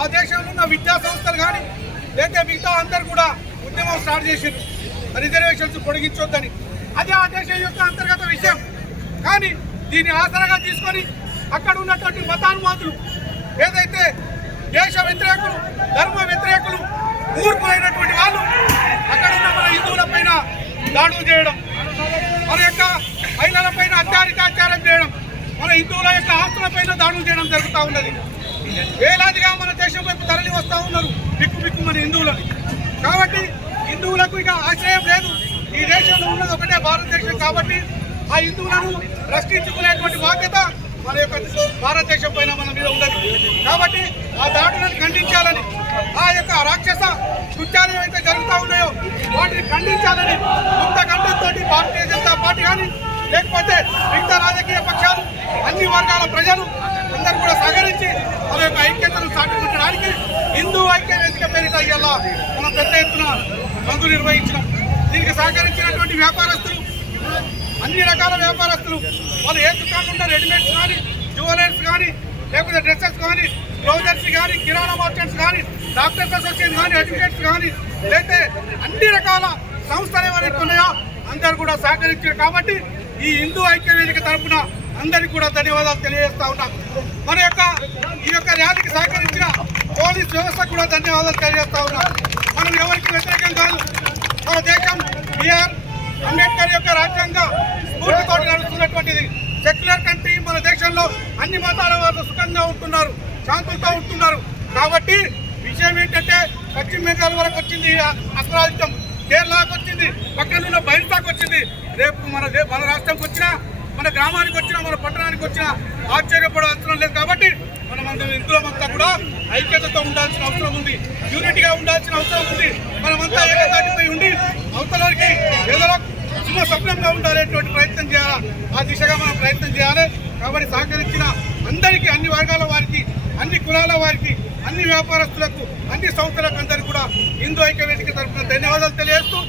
ఆ దేశంలో ఉన్న విద్యా సంస్థలు కానీ లేదా మిగతా అందరు కూడా ఉద్యమం స్టార్ట్ చేసిండ్రు రిజర్వేషన్స్ పొడిగించొద్దని. అది ఆ దేశం యొక్క అంతర్గత విషయం. కానీ దీన్ని ఆసరాగా తీసుకొని అక్కడ ఉన్నటువంటి మతానువాదులు ఏదైతే దేశ వ్యతిరేకులు, ధర్మ వ్యతిరేకులు, మూర్ఖులైనటువంటి వాళ్ళు అక్కడ ఉన్న మన హిందువుల పైన దాడులు చేయడం, మన యొక్క మహిళల పైన అత్యాచారం చేయడం, మన హిందువుల యొక్క ఆస్తుల పైన దాడులు చేయడం జరుగుతూ ఉన్నది. వేలాదిగా మన దేశం వైపు తరలి వస్తూ ఉన్నారు బిక్కు మన హిందువులను. కాబట్టి హిందువులకు ఇక ఆశ్రయం లేదు. ఈ దేశంలో ఉన్నది ఒకటే భారతదేశం. కాబట్టి ఆ హిందువులను రక్షించుకునేటువంటి బాధ్యత మన యొక్క భారతదేశం పైన మన మీద ఉన్నది. కాబట్టి ఆ దాడులను ఖండించాలని, ఆ యొక్క రాక్షస కృత్యాలు ఏవైతే జరుగుతూ ఉన్నాయో వాటిని ఖండించాలని ముక్త ఖండంతో భారతీయ జనతా పార్టీ కానీ లేకపోతే మిగతా రాజకీయ పక్షాలు, అన్ని వర్గాల ప్రజలు అందరూ కూడా సహకరించి మన యొక్క ఐక్యతను చాటుకుంటడానికి హిందూ ఐక్య వేదిక పేరిట ఇవాళ మనం పెద్ద ఎత్తున బంధు నిర్వహించినాం. దీనికి సహకరించినటువంటి వ్యాపారస్తులు, అన్ని రకాల వ్యాపారస్తులు, వాళ్ళు ఏ దుకాణంలో రెడీమేడ్స్ కానీ, జ్యువెలర్స్ కానీ, లేకపోతే డ్రెస్సెస్ కానీ, బ్లౌజర్స్ కానీ, కిరాణా మార్కెట్స్ కానీ, డాక్టర్స్ అసోసియేషన్ కానీ, అడ్వకేట్స్ కానీ, లేకపోతే అన్ని రకాల సంస్థలు ఏమైనా ఉన్నాయో అందరూ కూడా సహకరించారు. కాబట్టి ఈ హిందూ ఐక్య వేదిక తరఫున అందరికీ కూడా ధన్యవాదాలు తెలియజేస్తా ఉన్నాం. మన యొక్క ఈ యొక్క ర్యాలీకి సహకరించిన పోలీస్ వ్యవస్థకు కూడా ధన్యవాదాలు తెలియజేస్తా ఉన్నాం. మనం ఎవరికి వ్యతిరేకం కాదు. మన దేశం బిఆర్ అంబేద్కర్ యొక్క రాజ్యాంగ స్ఫూర్తితో నడుస్తున్నటువంటిది సెక్యులర్ కంట్రీ. మన దేశంలో అన్ని మతాల వాళ్ళు సుఖంగా ఉంటున్నారు, శాంతులతో ఉంటున్నారు. కాబట్టి విషయం ఏంటంటే పశ్చిమ బెంగాల్ వరకు వచ్చింది అగ్రరాజ్యం, కేరళకు వచ్చింది, పక్కనున్న బయలుతాకు వచ్చింది. రేపు మన రాష్ట్రంకి వచ్చినా, మన గ్రామానికి వచ్చినా, మన పట్టణానికి వచ్చినా ఆశ్చర్యపడాల్సిన లేదు. కాబట్టి మనమందరం హిందువులంతా కూడా ఐక్యతతో ఉండాల్సిన అవసరం ఉంది, యూనిటీగా ఉండాల్సిన అవసరం ఉంది. మనమంతా ఏకతాటిపై ఉండి అవతలకి ఏదో శుభ స్వప్నంగా ఉండాలనేటువంటి ప్రయత్నం చేయాలి. ఆ దిశగా మనం ప్రయత్నం చేయాలి. కాబట్టి సహకరించిన అందరికీ, అన్ని వర్గాల వారికి, అన్ని కులాల వారికి, అన్ని వ్యాపారస్తులకు, అన్ని సంస్థలకు అందరికీ కూడా హిందూ ఐక్య వేదిక తరఫున ధన్యవాదాలు తెలియజేస్తూ